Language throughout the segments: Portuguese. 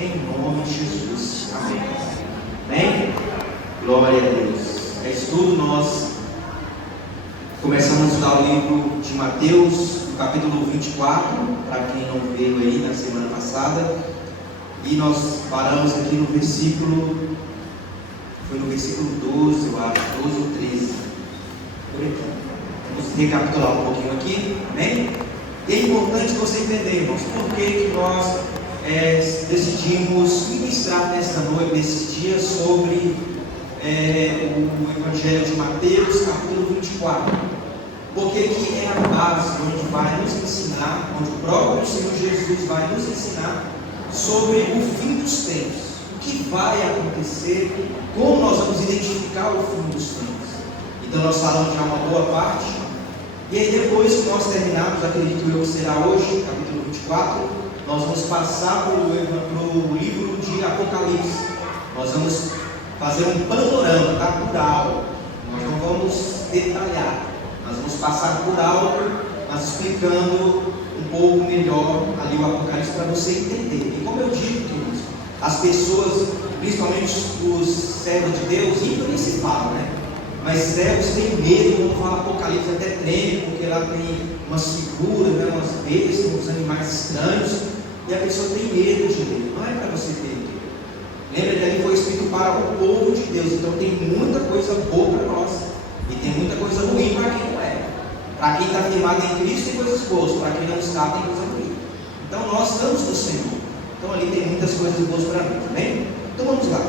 em nome de Jesus. Amém. Amém? Glória a Deus. É estudo, nós começamos a estudar o livro de Mateus, no capítulo 24, para quem não veio aí na semana passada, e nós paramos aqui no versículo, foi no versículo 12, eu acho, 12 ou 13. Vamos recapitular um pouquinho aqui, amém? E é importante você entender, irmãos, por que nós decidimos ministrar nesta noite, nesses dias, sobre o Evangelho de Mateus, capítulo 24. Porque que é a base onde vai nos ensinar, onde o próprio Senhor Jesus vai nos ensinar sobre o fim dos tempos. O que vai acontecer, como nós vamos identificar o fim dos tempos. Então nós falamos já uma boa parte. E aí depois que nós terminarmos, acredito eu que será hoje, capítulo 24, nós vamos passar para o livro de Apocalipse. Nós vamos fazer um panorama, tá? Por alto. Nós não vamos detalhar. Nós vamos passar por alto, mas explicando um pouco melhor ali o Apocalipse para você entender. E como eu digo, queridos, as pessoas, principalmente os servos de Deus, e nem se fala, né? Mas servos têm medo quando fala Apocalipse, até treme, porque lá tem umas figuras, né? Umas bestas, uns animais estranhos, e a pessoa tem medo de ler. Não é para você ter medo. Lembra que ali foi escrito para o povo de Deus, então tem muita coisa boa para nós. E tem muita coisa ruim para quem não é. Para quem está firmado em Cristo tem coisas boas, para quem não está tem coisa ruim. Então nós estamos no Senhor. Então ali tem muitas coisas boas para nós, amém? Então vamos lá.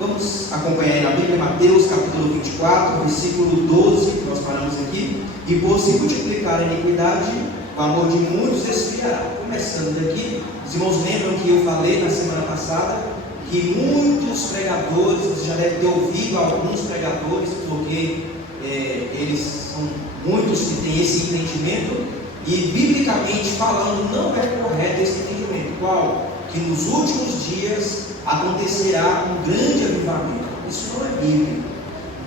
Vamos acompanhar aí na Bíblia, Mateus capítulo 24, versículo 12, que nós paramos aqui. E por se multiplicar a iniquidade, o amor de muitos esfriará. Começando daqui, os irmãos lembram que eu falei na semana passada que muitos pregadores, você já deve ter ouvido alguns pregadores, porque eles são muitos que têm esse entendimento, e biblicamente falando não é correto esse entendimento. Qual? Que nos últimos dias acontecerá um grande avivamento. Isso não é bíblico.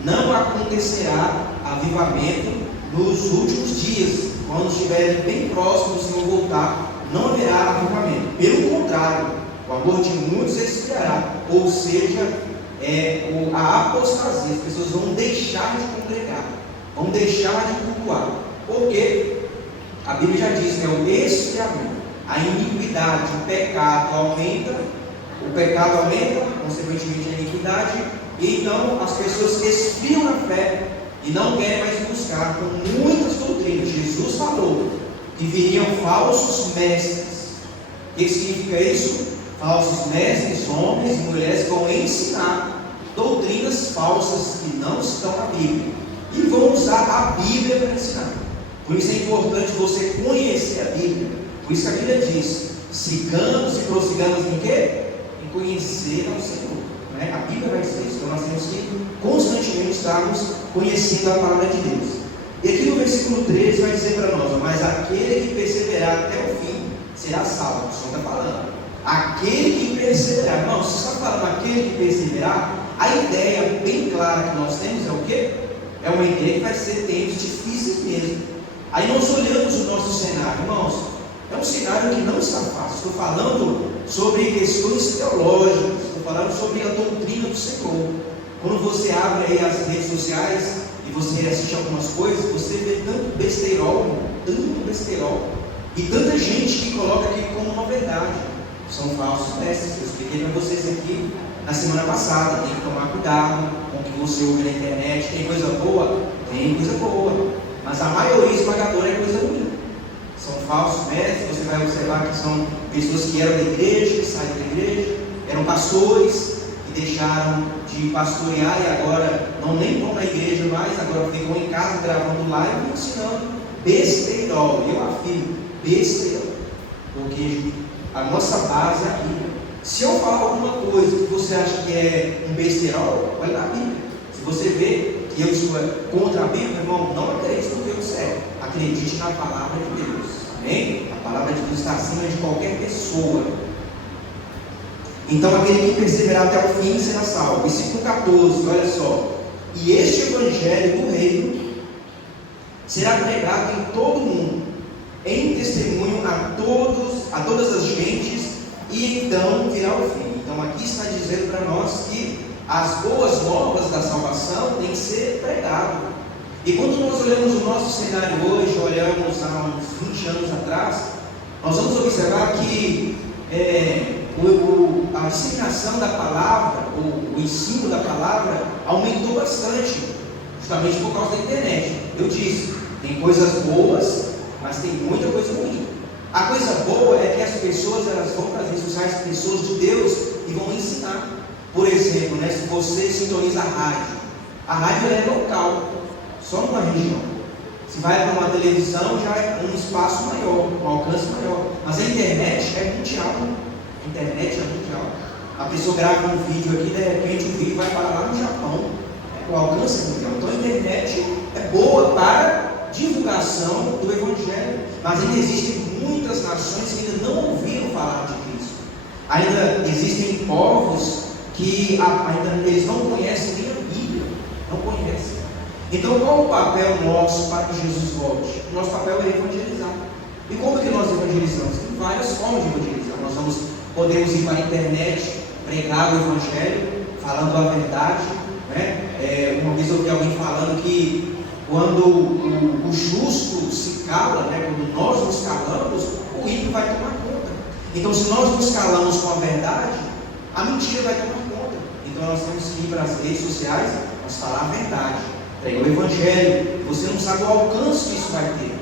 Não acontecerá avivamento nos últimos dias. Quando estiverem bem próximos do Senhor voltar, não haverá avivamento. Pelo contrário, o amor de muitos esfriará, ou seja, a apostasia. As pessoas vão deixar de congregar, vão deixar de cultuar, porque a Bíblia já diz, né, o esfriamento, a iniquidade, o pecado aumenta, consequentemente a iniquidade, e então as pessoas esfriam na fé e não querem mais buscar com muitas doutrinas. Jesus falou que viriam falsos mestres. O que significa isso? Falsos mestres, homens e mulheres que vão ensinar doutrinas falsas que não estão na Bíblia e vão usar a Bíblia para ensinar. Por isso é importante você conhecer a Bíblia. Por isso que a Bíblia diz: sigamos e prossigamos em quê? Em conhecer ao Senhor. Não é? A Bíblia vai dizer isso. Então nós temos que constantemente estarmos conhecendo a palavra de Deus. E aqui no versículo 13 vai dizer para nós: mas aquele que perseverar até o fim será salvo. O Senhor está falando. Aquele que perseverar. Irmão, se você está falando aquele que perseverar, a ideia bem clara que nós temos é o quê? É uma ideia que vai ser tempos difíceis mesmo. Aí nós olhamos o nosso cenário, irmãos, é um cenário que não está fácil. Estou falando sobre questões teológicas, estou falando sobre a doutrina do Senhor. Quando você abre aí as redes sociais e você assiste algumas coisas, você vê tanto besteirol, e tanta gente que coloca aquilo como uma verdade. São falsos mestres. Eu expliquei para vocês aqui na semana passada. Tem que tomar cuidado com o que você ouve na internet. Tem coisa boa? Tem coisa boa, mas a maioria esmagadora é coisa ruim. São falsos mestres. Você vai observar que são pessoas que eram da igreja, que saíram da igreja, eram pastores e deixaram de pastorear e agora nem vão na igreja mais, agora ficam em casa gravando live e ensinando besteirol. Eu afirmo, besteirol, porque a nossa base é a Bíblia. Se eu falar alguma coisa que você acha que é um besteirol, olha na Bíblia. Se você vê que eu sou contra a Bíblia, irmão, não acredite no que eu disser. Acredite na palavra de Deus. Amém? A palavra de Deus está acima de qualquer pessoa. Então aquele que perseverar até o fim será salvo. Versículo 14, olha só. E este evangelho do reino será pregado em todo o mundo, em testemunho a todas as gentes, e então virá o fim. Então aqui está dizendo para nós que as boas novas da salvação têm que ser pregadas. E quando nós olhamos o nosso cenário hoje, olhamos há uns 20 anos atrás, nós vamos observar que a disseminação da palavra, o ensino da palavra, aumentou bastante, justamente por causa da internet. Eu disse, tem coisas boas, mas tem muita coisa ruim. A coisa boa é que as pessoas elas vão para as redes sociais, pessoas de Deus, e vão ensinar. Por exemplo, né, se você sintoniza a rádio é local, só numa região. Se vai para uma televisão, já é um espaço maior, um alcance maior. Mas a internet é mundial. A internet é mundial. A pessoa grava um vídeo aqui, de repente o vídeo vai parar lá no Japão. O alcance é mundial. Então a internet é boa para divulgação do Evangelho. Mas ainda existem muitas nações que ainda não ouviram falar de Cristo. Ainda existem povos que ainda eles não conhecem nem a Bíblia. Não conhecem. Então qual o papel nosso para que Jesus volte? O nosso papel é evangelizar. E como que nós evangelizamos? Tem várias formas de evangelizar. Nós podemos ir para a internet, pregar o Evangelho, falando a verdade, né? Uma vez eu ouvi alguém falando que quando o justo se cala, né? Quando nós nos calamos, o ímpio vai tomar conta. Então se nós nos calamos com a verdade, a mentira vai tomar conta. Então nós temos que ir para as redes sociais, nós falar a verdade, pregar o Evangelho. Você não sabe o alcance que isso vai ter.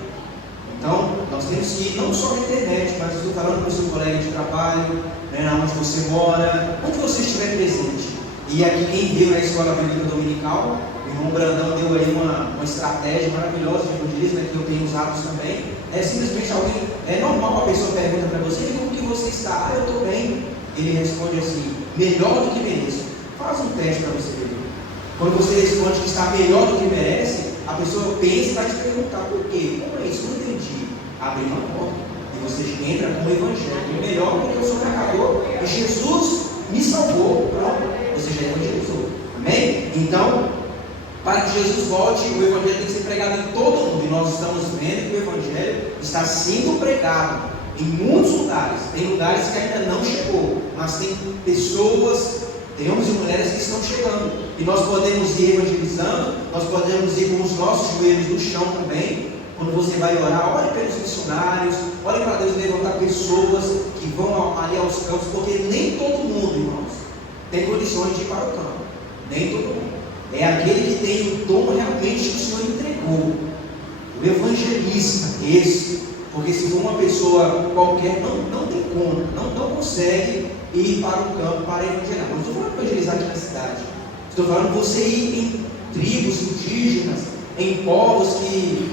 Então, nós temos que ir não só na internet, mas eu estou falando com o seu colega de trabalho, né, onde você mora, onde você estiver presente. E aqui quem veio na escola bíblica dominical, o irmão Brandão deu aí uma estratégia maravilhosa de evangelismo, né, que eu tenho usado também. É simplesmente alguém, é normal uma pessoa pergunta para você, como que você está? Eu estou bem. Ele responde assim, melhor do que mereço. Faz um teste para você ver. Quando você responde que está melhor do que merece, a pessoa pensa e vai te perguntar por quê? Como é isso? Não entendi. Abre uma porta e você entra com o Evangelho. É melhor porque eu sou pecador e Jesus me salvou. Pronto, você já evangelizou. Amém? Então, para que Jesus volte, o Evangelho tem que ser pregado em todo mundo. E nós estamos vendo que o Evangelho está sendo pregado em muitos lugares. Tem lugares que ainda não chegou, mas tem pessoas, tem homens e mulheres que estão chegando. E nós podemos ir evangelizando, nós podemos ir com os nossos joelhos no chão também. Quando você vai orar, ore pelos missionários, ore para Deus levantar pessoas que vão ali aos campos, porque nem todo mundo, irmãos, tem condições de ir para o campo. Nem todo mundo. É aquele que tem o dom realmente que o Senhor entregou. O evangelista, esse. Porque se for uma pessoa qualquer, não tem como, não consegue ir para o campo para evangelizar. Não estou falando de evangelizar aqui na cidade. Estou falando de você ir em tribos indígenas, em povos que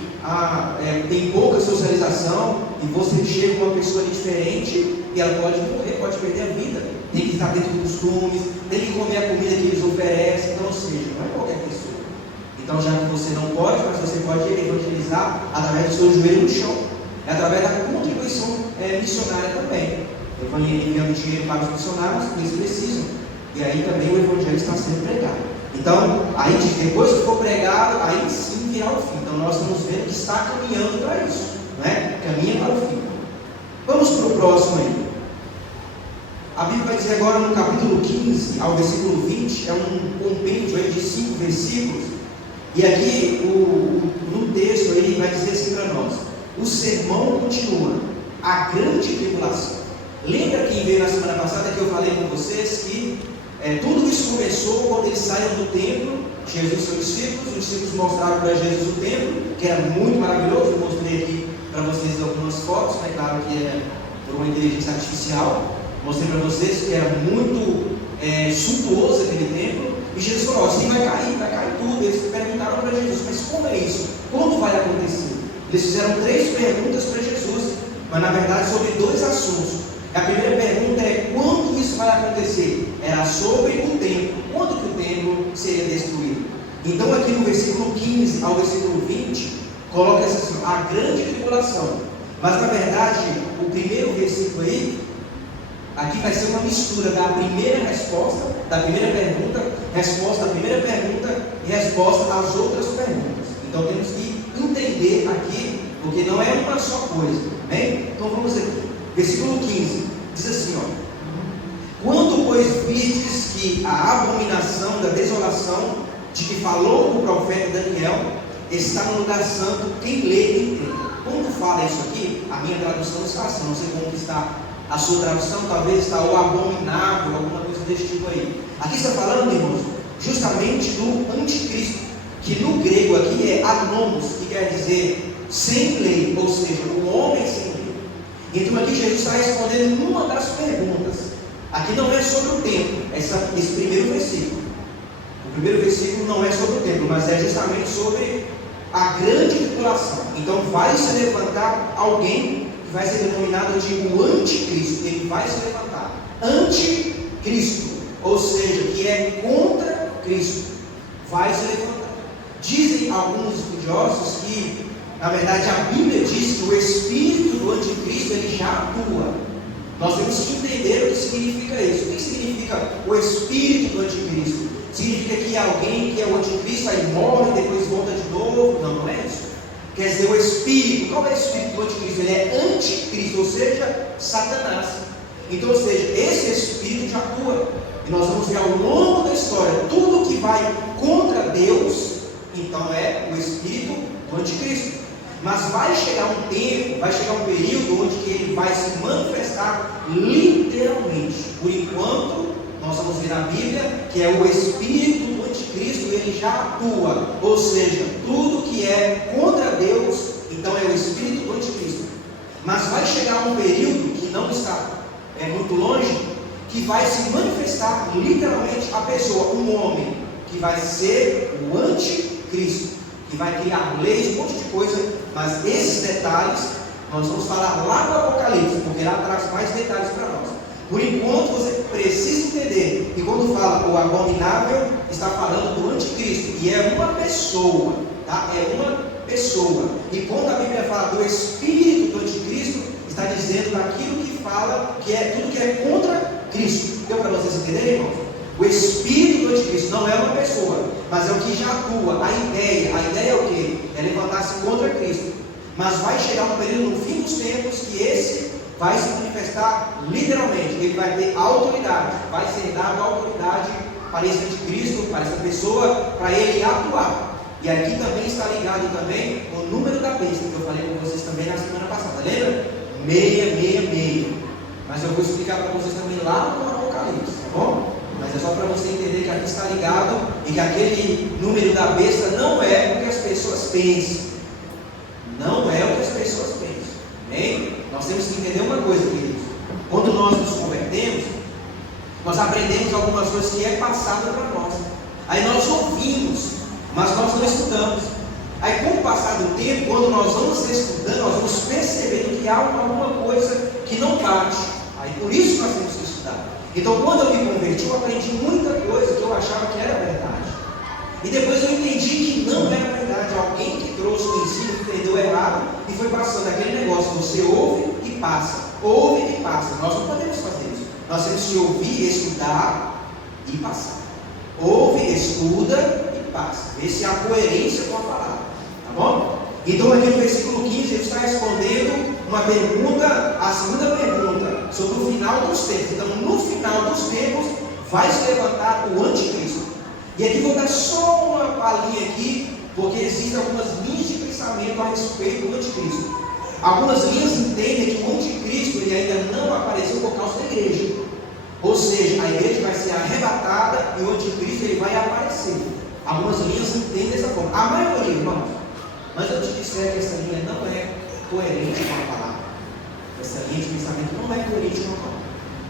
tem pouca socialização, e você chega com uma pessoa diferente e ela pode morrer, pode perder a vida. Tem que estar dentro dos costumes, tem que comer a comida que eles oferecem. Então, ou seja, não é qualquer pessoa. Então, já que você não pode, mas você pode evangelizar através do seu joelho no chão, através da contribuição missionária também. Enviando dinheiro para os missionários que eles precisam. E aí também o Evangelho está sendo pregado. Então, aí depois que for pregado, aí sim virá o fim. Então nós estamos vendo que está caminhando para isso, né? Caminha para o fim. Vamos para o próximo aí. A Bíblia vai dizer agora no capítulo 15 ao versículo 20, é um compêndio aí de 5 versículos. E aqui no texto ele vai dizer assim para nós: o sermão continua, a grande tribulação. Lembra quem veio na semana passada que eu falei com vocês que tudo isso começou quando eles saíram do templo, Jesus e seus discípulos. Os discípulos mostraram para Jesus o templo, que era muito maravilhoso. Eu mostrei aqui para vocês algumas fotos, né? Claro que era por uma inteligência artificial. Mostrei para vocês que era muito suntuoso aquele templo. E Jesus falou: assim vai cair tudo. Eles perguntaram para Jesus: mas como é isso? Quando vai acontecer? Eles fizeram 3 perguntas para Jesus, mas na verdade sobre 2 assuntos. A primeira pergunta é: quando isso vai acontecer? Era sobre o templo. Quando que o templo seria destruído? Então aqui no versículo 15 ao versículo 20, coloca assim: a grande tribulação. Mas na verdade, o primeiro versículo aí, aqui vai ser uma mistura da primeira resposta, da primeira pergunta, resposta da primeira pergunta e resposta às outras perguntas. Então temos que entender aqui, porque não é uma só coisa, né? Então vamos aqui. Versículo 15: Diz assim, quando, pois, vides que a abominação da desolação de que falou o profeta Daniel está no lugar santo, quem lê entende. Quando fala isso aqui, a minha tradução está assim, não sei como está a sua tradução, talvez está o abominável, alguma coisa desse tipo aí. Aqui está falando, irmãos, justamente do anticristo, que no grego aqui é anomos, que quer dizer sem lei, ou seja, o homem sem lei. Então aqui Jesus está respondendo numa das perguntas. Aqui não é sobre o templo, esse primeiro versículo. O primeiro versículo não é sobre o templo, mas é justamente sobre a grande tribulação. Então vai se levantar alguém que vai ser denominado de o anticristo. Ele vai se levantar, anticristo, ou seja, que é contra Cristo. Vai se levantar. Dizem alguns estudiosos que, na verdade, a Bíblia diz que o espírito do anticristo ele já atua. Nós temos que entender o que significa isso. O que significa o espírito do anticristo? Significa que alguém que é o anticristo aí morre e depois volta de novo? Não, não é isso. Quer dizer, o espírito, qual é o espírito do anticristo? Ele é anticristo, ou seja, Satanás. Então, ou seja, esse espírito já atua. E nós vamos ver ao longo da história, tudo que vai contra Deus, então é o espírito do anticristo. Mas vai chegar um tempo, vai chegar um período onde que ele vai se manifestar literalmente. Por enquanto, nós vamos ver na Bíblia que é o espírito do anticristo, ele já atua. Ou seja, tudo que é contra Deus, então é o espírito do anticristo. Mas vai chegar um período que não está muito longe, que vai se manifestar literalmente a pessoa, um homem, que vai ser o anticristo, que vai criar leis, um monte de coisa, mas esses detalhes nós vamos falar lá no Apocalipse, porque lá traz mais detalhes para nós. Por enquanto você precisa entender que quando fala o abominável, está falando do anticristo, e é uma pessoa, tá? É uma pessoa. E quando a Bíblia fala do espírito do anticristo, está dizendo daquilo que fala, que é tudo que é contra Cristo. Deu para vocês entenderem, irmãos? O espírito do anticristo não é uma pessoa, mas é o que já atua. A ideia é o quê? É levantar-se contra Cristo. Mas vai chegar um período no fim dos tempos que esse vai se manifestar literalmente. Ele vai ter autoridade, vai ser dado autoridade para esse anticristo, para essa pessoa, para ele atuar. E aqui também está ligado também o número da besta, que eu falei com vocês também na semana passada. Lembra? 666. Mas eu vou explicar para vocês também lá no Apocalipse, tá bom? Mas é só para você entender que aqui está ligado e que aquele número da besta não é o que as pessoas pensam. Não é o que as pessoas pensam. Amém? Nós temos que entender uma coisa, queridos. Quando nós nos convertemos, nós aprendemos algumas coisas que é passado para nós. Aí nós ouvimos, mas nós não estudamos. Aí com o passar do tempo, quando nós vamos estudando, nós vamos percebendo que há alguma coisa que não bate. Aí por isso nós temos que estudar. Então quando eu me converti, eu aprendi muita coisa que eu achava que era verdade. E depois eu entendi que não era verdade. Alguém que trouxe o ensino, entendeu errado e foi passando aquele negócio. Você ouve e passa. Ouve e passa. Nós não podemos fazer isso. Nós temos que ouvir, estudar e passar. Ouve, estuda e passa. Vê se há coerência com a palavra. Tá bom? Então aqui no versículo 15 ele está respondendo uma pergunta, a segunda pergunta, sobre o final dos tempos. Então no final dos tempos vai se levantar o anticristo. E aqui vou dar só uma palhinha aqui, porque existem algumas linhas de pensamento a respeito do anticristo. Algumas linhas entendem que o anticristo ele ainda não apareceu por causa da igreja. Ou seja, a igreja vai ser arrebatada e o anticristo ele vai aparecer. Algumas linhas entendem dessa forma. A maioria, irmãos, mas eu te disser que essa linha não é coerente com a palavra. Essa linha de pensamento não é coerente com a palavra.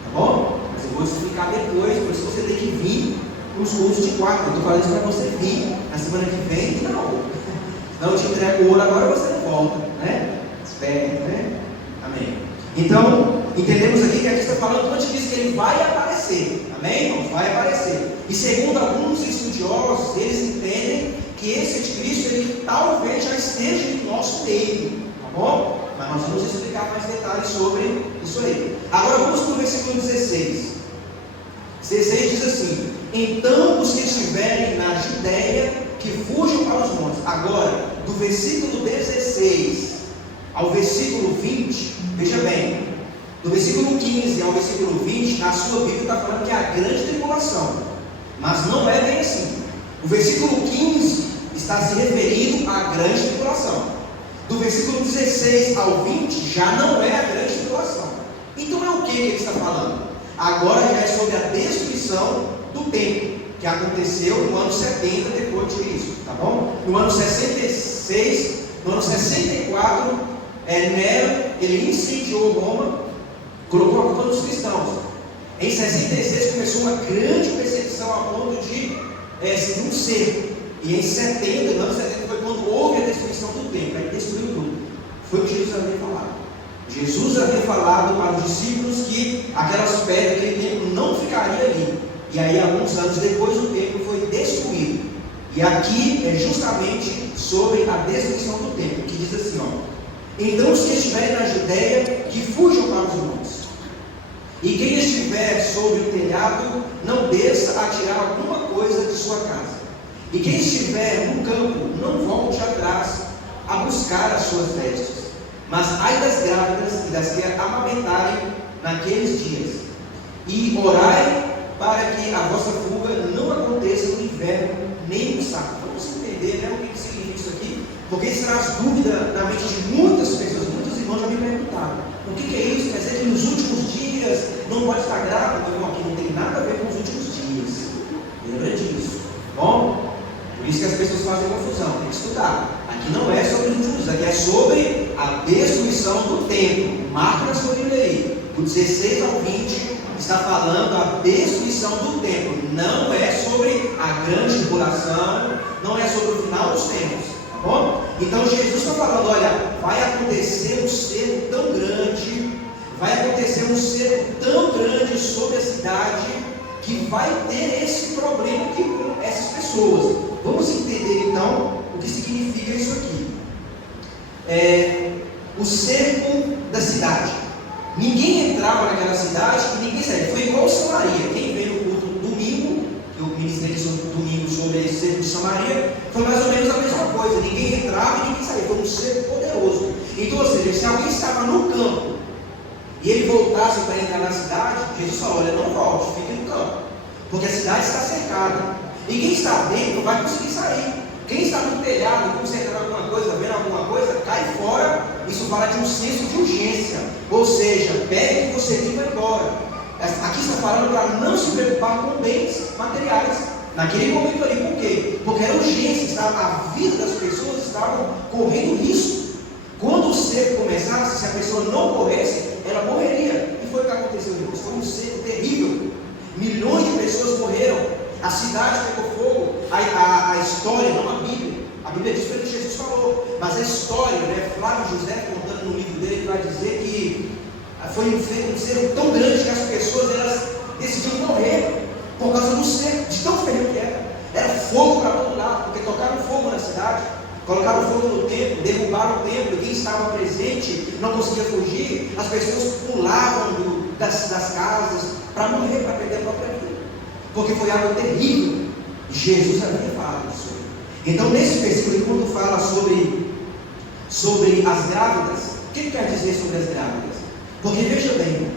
Tá bom? Mas eu vou explicar depois, por isso você tem que vir para os cursos de quarta. Eu estou falando isso para você vir na semana que vem e na outra. Não, eu te entrego o ouro, agora você não volta, né? Espere, né? Amém. Então, entendemos aqui que aqui está falando do anticristo que ele vai aparecer. Amém, irmãos? Vai aparecer. E segundo alguns estudiosos, eles entendem que esse anticristo, ele talvez já esteja em nosso meio. Tá bom? Mas nós vamos explicar mais detalhes sobre isso aí. Agora vamos para o versículo 16. 16 diz assim: então os que estiverem na Judéia, que fujam para os montes. Agora, do versículo 16 ao versículo 20, veja bem, Do versículo 15 ao versículo 20, na sua Bíblia está falando que é a grande tribulação, mas não é bem assim. O versículo 15 está se referindo à grande tribulação. Do versículo 16 ao 20 já não é a grande tribulação. Então é o que ele está falando? Agora já é sobre a destruição do templo, que aconteceu no ano 70 depois de Cristo, tá bom? No ano 66, no ano 64, Nero, ele incendiou Roma, colocou a culpa nos cristãos. Em 66 começou uma grande perseguição a ponto de um cerco. E em 70, no ano 70 foi quando houve a destruição do templo, aí destruiu tudo. Foi o que Jesus havia falado. Jesus havia falado para os discípulos que aquelas pedras, aquele templo não ficaria ali. E aí, alguns anos depois, o templo foi destruído. E aqui é justamente sobre a destruição do templo, que diz assim, ó: então os que estiverem na Judéia, que fujam para os montes. E quem estiver sobre o telhado, não desça a tirar alguma coisa de sua casa. E quem estiver no campo, não volte atrás a buscar as suas vestes. Mas ai das grávidas e das que amamentarem naqueles dias. E orai para que a vossa fuga não aconteça no inverno nem no sábado. Vamos entender, né, o que significa isso aqui? Porque isso traz dúvida na mente de muitas pessoas. Muitos irmãos já me perguntaram: o que é isso? Quer dizer que nos últimos dias não pode estar grávida? Meu irmão, aqui não tem nada a ver com os últimos dias. Lembra disso? Bom? Por isso que as pessoas fazem confusão, tem que estudar. Aqui não é sobre os últimos dias, aqui é sobre a destruição do templo. Marca na sua Bíblia aí, do 16 ao 20, está falando a destruição do templo. Não é sobre a grande tribulação, não é sobre o final dos tempos, tá bom? Então Jesus está falando: olha, vai acontecer um cerco tão grande, vai acontecer um cerco tão grande sobre a cidade, que vai ter esse problema aqui com essas pessoas. Vamos entender então o que significa isso aqui. O cerco da cidade. Ninguém entrava naquela cidade e ninguém saía. Foi igual Samaria. Quem veio no culto domingo, eu ministrei sobre domingo sobre esse cerco de Samaria, foi mais ou menos a mesma coisa. Ninguém entrava e ninguém saía. Foi um cerco poderoso. Então, ou seja, se alguém estava no campo e ele voltasse para entrar na cidade, Jesus falou: olha, não volte, fique no campo, porque a cidade está cercada. E quem está dentro não vai conseguir sair. Quem está no telhado, consertando alguma coisa, vendo alguma coisa, cai fora. Isso fala de um senso de urgência. Ou seja, pegue o que você tem e vai embora. Aqui está falando para não se preocupar com bens materiais. Naquele momento ali, por quê? Porque era urgência, a vida das pessoas estava correndo risco. Quando o cerco começasse, se a pessoa não corresse, ela morreria. E foi o que aconteceu depois. Foi um cerco terrível. Milhões de pessoas morreram. A cidade pegou fogo. A história, não a Bíblia. A Bíblia diz o que Jesus falou. Mas a história, né? Flávio José, contando no livro dele, vai dizer que foi um cerco tão grande que as pessoas elas decidiram morrer por causa do cerco, de tão feio que era. Era fogo para todo lado, porque tocaram fogo na cidade, colocaram fogo no templo, derrubaram o templo. Quem estava presente não conseguia fugir. As pessoas pulavam das casas para morrer, para perder a própria vida, porque foi algo terrível. Jesus havia falado isso. Então, nesse versículo, quando fala sobre as grávidas, o que quer dizer sobre as grávidas? Porque veja bem,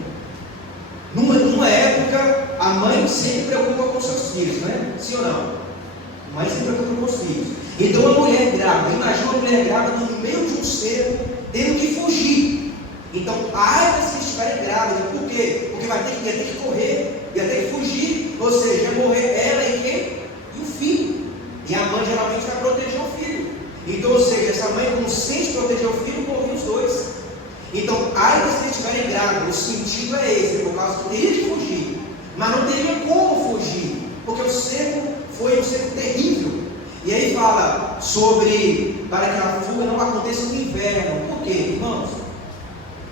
numa época, a mãe sempre preocupa com seus filhos, né? Sim ou não? A mãe sempre preocupa com os filhos. Então, a mulher grávida, imagina uma mulher grávida no meio de um cerco, tendo que fugir. Então, ai das que estiverem grávidas. Por quê? Porque ia ter que correr, ia ter que fugir, ou seja, ia morrer ela e quem? E o filho. E a mãe geralmente vai proteger o filho. Então, ou seja, essa mãe, como sente proteger o filho, morreu os dois. Então, ai das que estiverem grávidas, o sentido é esse, por causa que teria que fugir, mas não teria como fugir, porque o cerco foi um cerco terrível. E aí fala sobre para que a fuga não aconteça no inverno. Por quê, irmãos?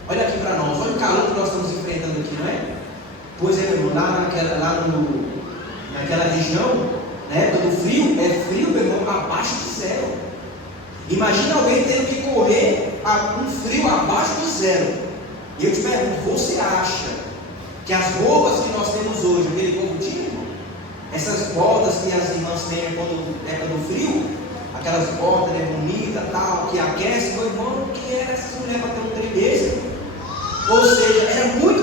Olha aqui para nós, olha o calor que nós estamos enfrentando aqui, não é? Pois é, meu irmão, naquela região, na época do frio, é frio, meu irmão, abaixo de zero. Imagina alguém tendo que correr a um frio abaixo de zero. E eu te pergunto, você acha que as roupas que nós temos hoje, aquele povo tinha, irmão? Essas botas que as irmãs têm quando é época do frio, aquelas botas, né, bonitas, tal, que aquecem, meu irmão, quem era essas mulheres para ter um trem desse? Ou seja, era muito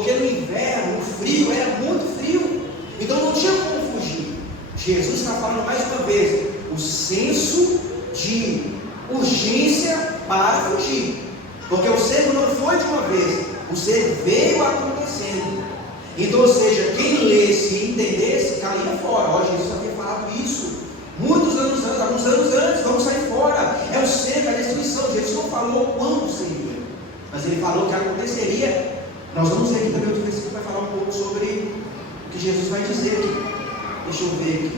porque no inverno, o frio era muito frio, então não tinha como fugir. Jesus está falando mais uma vez, o senso de urgência para fugir, porque o cerco não foi de uma vez, o cerco veio acontecendo. Então, ou seja, quem lesse e entendesse, caía fora. Ó, Jesus havia falado isso muitos anos antes, alguns anos antes, vamos sair fora. É o cerco, a destruição. Jesus não falou quando seria, mas ele falou que aconteceria. Nós vamos ler aqui também outro versículo que vai falar um pouco sobre o que Jesus vai dizer aqui. Deixa eu ver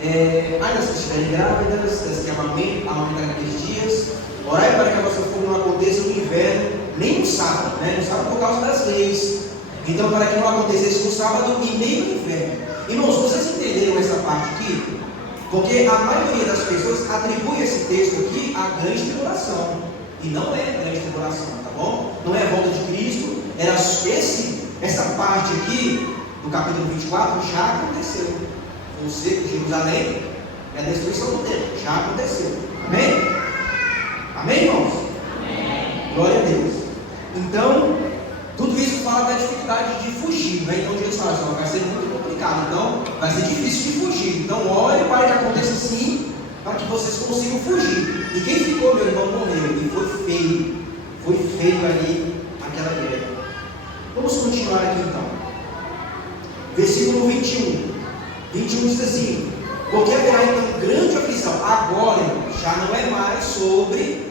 aqui. Ainda se estiverem grávidas, as que amamentam naqueles dias, orai para que a vossa fome não aconteça no inverno, nem no sábado, né? No sábado por causa das leis. Então, para que não acontecesse no sábado e nem no inverno. Irmãos, vocês entenderam essa parte aqui? Porque a maioria das pessoas atribui esse texto aqui à grande tribulação. E não é a grande tribulação, tá bom? Não é a volta de Cristo. Era essa parte aqui, do capítulo 24, já aconteceu. O cerco de Jerusalém e a destruição do templo. Já aconteceu. Amém? Amém, irmãos? Amém. Glória a Deus. Então, tudo isso fala da dificuldade de fugir, né? Então Jesus fala assim, vai ser muito complicado, então vai ser difícil de fugir. Então ore para que aconteça assim, para que vocês consigam fugir. E quem ficou, meu irmão, morreu. E foi feio ali aquela guerra. Vamos continuar aqui então. Versículo 21. 21 diz assim, porque haverá então grande aflição. Agora já não é mais sobre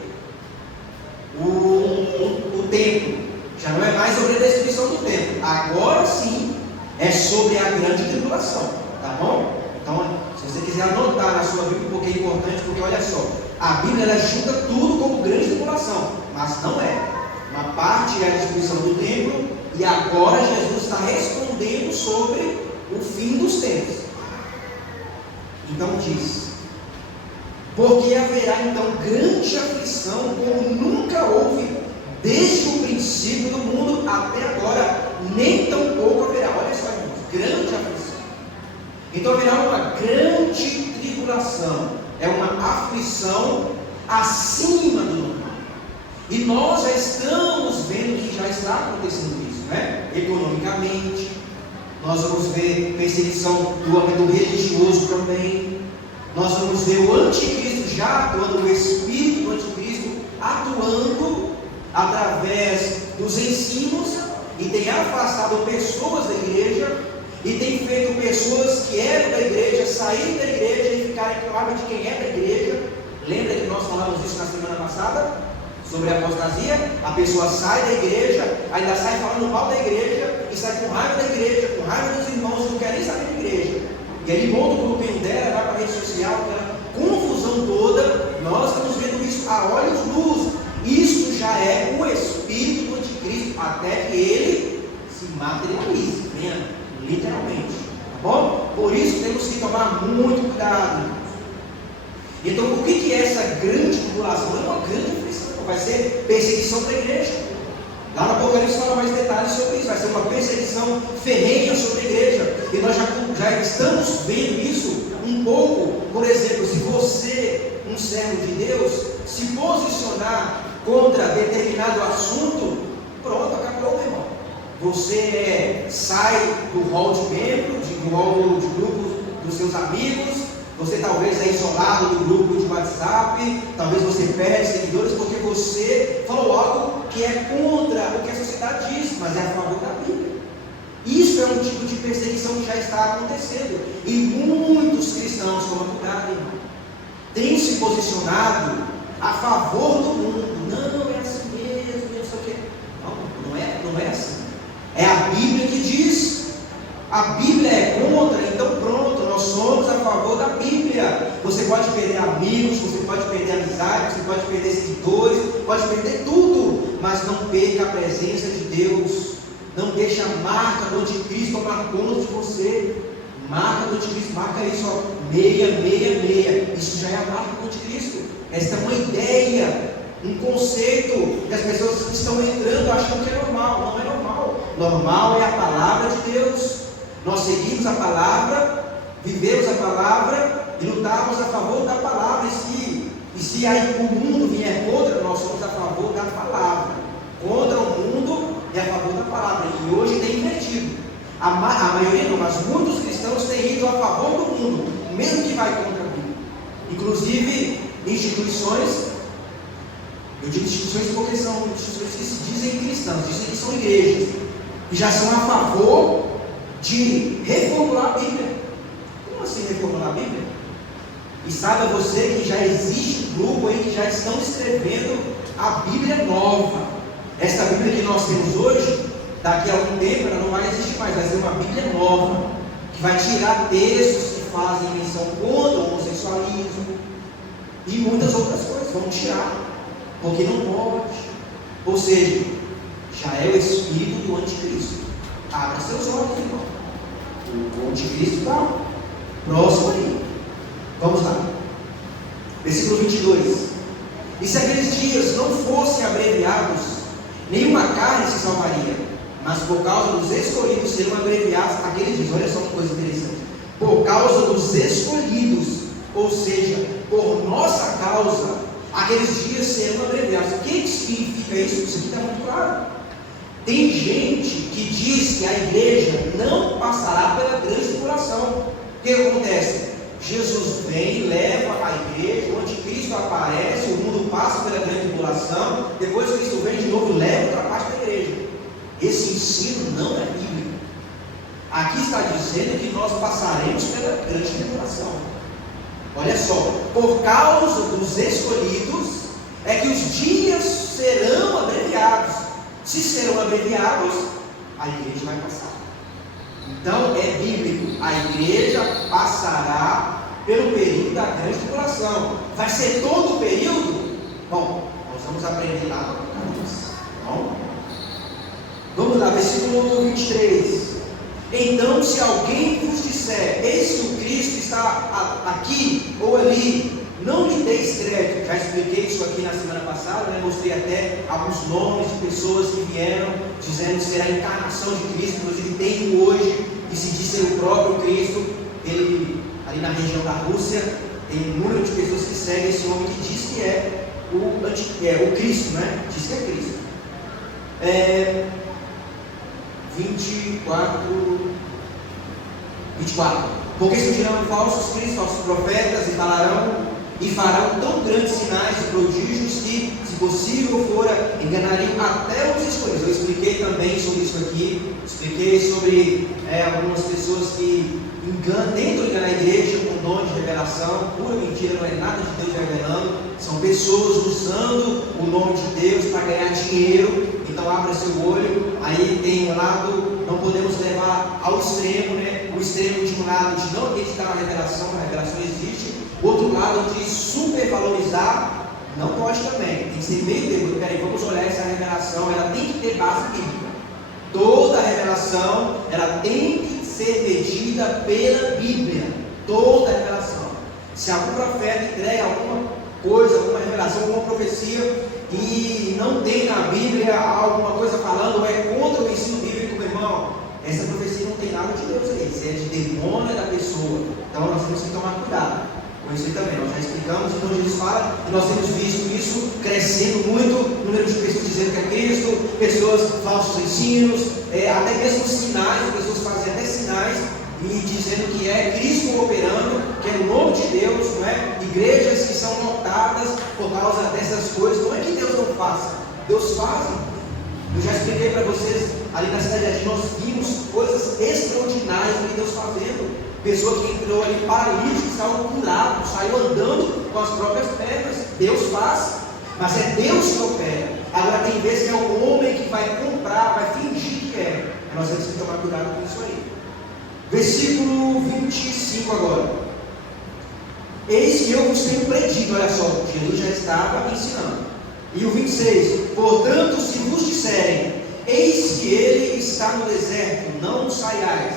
o templo. Já não é mais sobre a destruição do templo. Agora sim é sobre a grande tribulação. Tá bom? Então, se você quiser anotar na sua Bíblia, porque é importante, porque olha só, a Bíblia ela junta tudo como grande tribulação, mas não é. Uma parte é a destruição do templo, e agora Jesus está respondendo sobre o fim dos tempos. Então diz, porque haverá então grande aflição, como nunca houve desde o princípio do mundo até agora, nem tão pouco haverá. Olha só, irmãos, grande aflição. Então haverá uma grande tribulação, é uma aflição acima do normal. E nós já estamos vendo que já está acontecendo isso, né? Economicamente, nós vamos ver perseguição do âmbito religioso também. Nós vamos ver o anticristo já atuando, o espírito do anticristo atuando através dos ensinos, e tem afastado pessoas da igreja, e tem feito pessoas que eram da igreja saírem da igreja e ficarem com raiva de quem é da igreja. Lembra que nós falamos isso na semana passada? Sobre a apostasia? A pessoa sai da igreja, ainda sai falando mal da igreja, e sai com raiva da igreja, com raiva dos irmãos, não quer nem saber da igreja. E ele monta o grupinho dela, vai para a rede social, aquela confusão toda. Nós estamos vendo isso a olhos nus. Isso já é o espírito do anticristo, até que ele se materialize, venha literalmente, tá bom? Por isso temos que tomar muito cuidado. Então, o que é essa grande tribulação? É uma grande aflição, vai ser perseguição da igreja. Lá no Apocalipse fala mais detalhes sobre isso, vai ser uma perseguição ferrenha sobre a igreja. E nós já estamos vendo isso um pouco. Por exemplo, se você, um servo de Deus, se posicionar contra determinado assunto, pronto, acabou, meu irmão. Você sai do hall de membro, do hall de grupos dos seus amigos, você talvez é isolado do grupo de WhatsApp, talvez você perde seguidores porque você falou algo que é contra o que a sociedade diz, mas é a favor da Bíblia. Isso é um tipo de perseguição que já está acontecendo, e muitos cristãos, tomam cuidado, irmão, têm se posicionado a favor do mundo. Não, é assim mesmo, não sei o quê. Não é assim. É a Bíblia que diz. A Bíblia é contra, então pronto, nós somos a favor da Bíblia. Você pode perder amigos, você pode perder amizade, você pode perder seguidores, pode perder tudo, mas não perca a presença de Deus. Não deixe a marca do anticristo tomar conta de você. Marca do anticristo, marca isso, ó, 666. Isso já é a marca do anticristo. Esta é uma ideia, um conceito que as pessoas estão entrando achando que é normal. Não é normal. Normal é a palavra de Deus. Nós seguimos a palavra, vivemos a palavra e lutamos a favor da palavra. E se aí o mundo vier contra, nós somos a favor da palavra. Contra o mundo, é a favor da palavra. E hoje tem invertido. A maioria não, mas muitos cristãos têm ido a favor do mundo, mesmo que vai contra a Bíblia. Inclusive, instituições, eu digo instituições porque são instituições que se dizem cristãs, dizem que são igrejas, e já são a favor de reformular a Bíblia. Como assim reformular a Bíblia? E saiba você que já existe um grupo aí que já estão escrevendo a Bíblia nova. Esta Bíblia que nós temos hoje, daqui a algum tempo ela não vai existir mais, vai ser uma Bíblia nova, que vai tirar textos que fazem menção contra o homossexualismo e muitas outras coisas, vão tirar, porque não pode. Ou seja, já é o espírito do anticristo. Abra seus olhos, irmão. O anticristo está próximo aí. Vamos lá. Versículo 22. E se aqueles dias não fossem abreviados, nenhuma carne se salvaria, mas por causa dos escolhidos serão abreviados aqueles dias. Olha só que coisa interessante. Por causa dos escolhidos, ou seja, por nossa causa, aqueles dias serão abreviados. O que significa isso? Isso aqui está muito claro. Tem gente que diz que a igreja não passará pela grande tribulação. O que acontece? Jesus vem, leva a igreja, o anticristo aparece, o mundo passa pela grande tribulação, depois Cristo vem de novo e leva outra parte da igreja. Esse ensino não é bíblico. Aqui está dizendo que nós passaremos pela grande tribulação. Olha só, por causa dos escolhidos, é que os dias serão abreviados. Se serão abreviados, a igreja vai passar. Então é bíblico, a igreja passará pelo período da grande tribulação. Vai ser todo o período? Bom, nós vamos aprender lá no Apocalipse. Bom, vamos lá, versículo 23. Então, se alguém vos disser, eis que o Cristo está aqui ou ali, não lhe deis crédito. Já expliquei isso aqui na semana passada, né? Mostrei até alguns nomes de pessoas que vieram dizendo ser a encarnação de Cristo. Inclusive tem um hoje que se diz ser o próprio Cristo. Ele, ali na região da Rússia, tem um número de pessoas que seguem esse homem que diz que é o Cristo, né? Diz que é Cristo. 24. Porque surgirão falsos cristos, falsos profetas, e farão tão grandes sinais e prodígios que, se possível fora, enganariam até os escolhidos. Eu expliquei também sobre isso aqui. Expliquei sobre algumas pessoas que tentam enganar a igreja com dom de revelação. Pura mentira, não é nada de Deus revelando. São pessoas usando o nome de Deus para ganhar dinheiro. Então abra seu olho. Aí tem um lado, não podemos levar ao extremo, né? O extremo de um lado de não acreditar na revelação, a revelação existe. Outro lado de supervalorizar, não pode também. Tem que ser meio termo. Peraí, vamos olhar essa revelação, ela tem que ter base bíblica. Toda revelação, ela tem que ser medida pela Bíblia. Toda revelação. Se algum profeta entrega alguma coisa, alguma revelação, alguma profecia, e não tem na Bíblia alguma coisa falando, ou é contra o ensino bíblico, meu irmão, essa profecia não tem nada de Deus aí, isso é de demônio da pessoa. Então nós temos que tomar cuidado com isso aí também. Nós já explicamos, então Jesus fala, e nós temos visto isso crescendo muito, o número de pessoas dizendo que é Cristo, pessoas, falsos ensinos, até mesmo sinais, pessoas fazem até sinais, e dizendo que é Cristo operando, que é o nome de Deus, não é? Igrejas que são lotadas por causa dessas coisas. Não é que Deus não faça, Deus faz. Eu já expliquei para vocês, ali na cidade, nós vimos coisas extraordinárias que Deus fazendo. Pessoa que entrou ali paralítico, saiu curado, saiu andando com as próprias pernas. Deus faz, mas é Deus que opera. Agora tem vezes que é o homem que vai comprar, vai fingir que é. Nós temos que tomar cuidado com isso aí. Versículo 25 agora. Eis que eu vos tenho predito, olha só, Jesus já estava ensinando. E o 26, portanto, se vos disserem, eis que ele está no deserto, não saiais,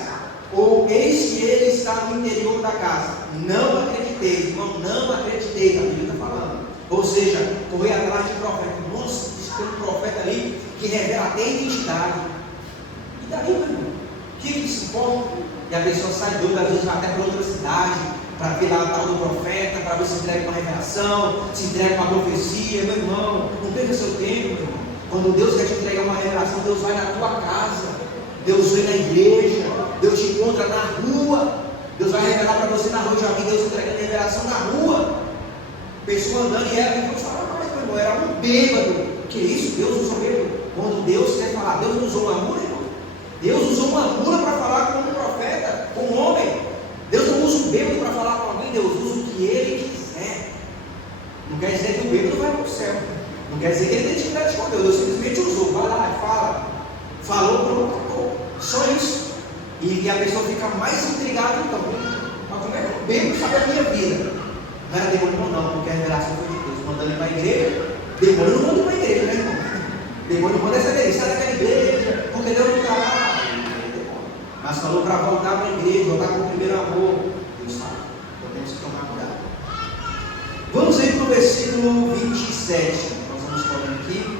ou eis que ele está no interior da casa, não acrediteis, irmão, não acrediteis, a Bíblia está falando. Ou seja, correr atrás de profeta. Nossa, tem um profeta ali que revela até a identidade. E daí, meu irmão, o que se importa? E a pessoa sai doida, às vezes vai até para outra cidade, para ver lá o tal do profeta, para ver se entrega uma revelação, se entrega uma profecia. Meu irmão, não perca seu tempo, meu irmão. Quando Deus quer te entregar uma revelação, Deus vai na tua casa, Deus vem na igreja, Deus te encontra na rua, Deus vai revelar para você na rua. Já vi Deus entregando revelação na rua, pessoa andando e ela depois fala: mas meu irmão, era um bêbado. Que isso? Deus usou bêbado? Quando Deus quer falar, Deus não usou uma mula, irmão? Deus usou uma mula para falar com um profeta, com um homem. Deus não usa um bêbado para falar com alguém, Deus usa o que Ele quiser. Não quer dizer que o bêbado vai para o céu, não quer dizer que ele tem intimidade com Deus. Deus simplesmente usou, vai lá e fala, falou, pronto, acabou. Só isso. E a pessoa fica mais intrigada, então, mas como é que o bêbado sabe a minha vida? Não era demônio não, porque a revelação foi de Deus, mandando ele para a igreja. Demônio não manda para a igreja, né, irmão? Demônio manda essa igreja, sai daquela igreja, porque Deus não está lá. Mas falou para voltar para a igreja, voltar com o primeiro amor. Deus sabe, então temos que tomar cuidado. Vamos aí para o versículo 27, nós vamos falando aqui.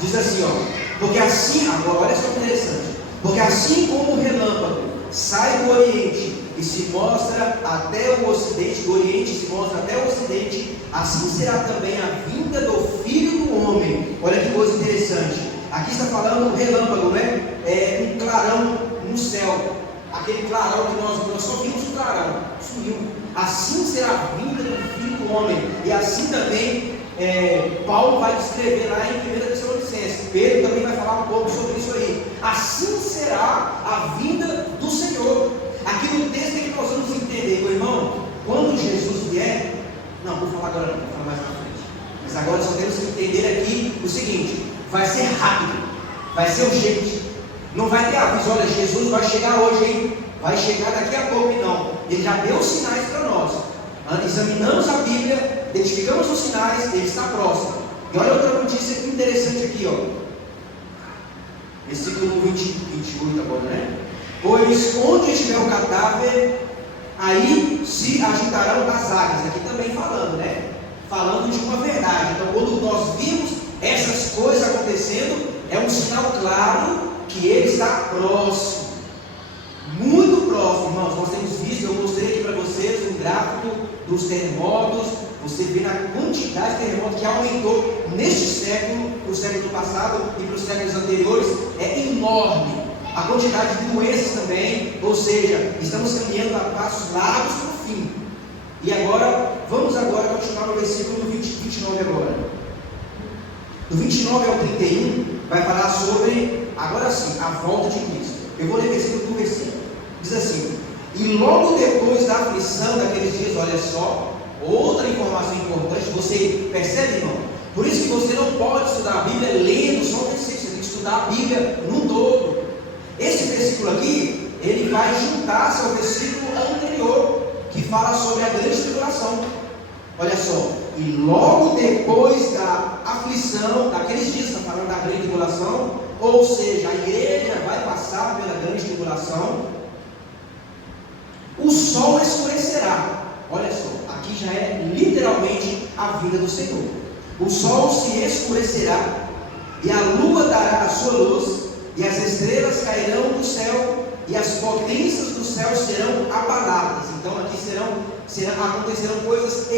Diz assim, ó: porque assim, agora olha só que interessante, porque assim como o relâmpago sai do Oriente e se mostra até o Ocidente, do Oriente se mostra até o Ocidente, assim será também a vinda do Filho do Homem. Olha que coisa interessante. Aqui está falando um relâmpago, né? É um clarão no céu. Aquele clarão que nós só vimos o clarão, sumiu. Assim será a vinda do Filho do Homem. E assim também Paulo vai descrever lá em 1 Tessalonicenses. Pedro também vai falar um pouco sobre isso aí. Assim será a vinda do Senhor. Aqui no texto é que nós vamos entender, meu irmão, quando Jesus vier. Não, vou falar agora não, vou falar mais na frente. Mas agora só temos que entender aqui o seguinte: vai ser rápido, vai ser urgente, não vai ter aviso. Olha, Jesus vai chegar hoje, hein? Vai chegar daqui a pouco, não. Ele já deu sinais para nós. Examinamos a Bíblia, identificamos os sinais, ele está próximo. E olha outra notícia interessante aqui, ó. Versículo 28 agora, né? Pois onde estiver o cadáver, aí se agitarão as águas. Aqui também falando, né? Falando de uma verdade. Então, quando nós vimos essas coisas acontecendo, é um sinal claro que ele está próximo. Muito próximo, irmãos. Nós temos visto, eu mostrei aqui para vocês um gráfico dos terremotos. Você vê na quantidade de terremotos que aumentou neste século, para o século passado e para os séculos anteriores, é enorme. A quantidade de doenças também, ou seja, estamos caminhando a passos largos para o fim. E agora, vamos agora continuar no versículo 29 agora. Do 29 ao 31, vai falar sobre, agora sim, a volta de Cristo. Eu vou ler versículo por versículo. Diz assim: e logo depois da aflição daqueles dias, olha só, outra informação importante, você percebe, irmão? Por isso que você não pode estudar a Bíblia lendo só o versículo, você tem que estudar a Bíblia no todo. Esse versículo aqui, ele vai juntar-se ao versículo anterior, que fala sobre a grande tribulação. Olha só, e logo depois da aflição, daqueles dias, está falando da grande tribulação, ou seja, a igreja vai passar pela grande tribulação, o sol escurecerá. Olha só, aqui já é literalmente a vinda do Senhor. O sol se escurecerá, e a lua dará a sua luz, e as estrelas cairão do céu, e as potências do céu serão abaladas. Então aqui acontecerão coisas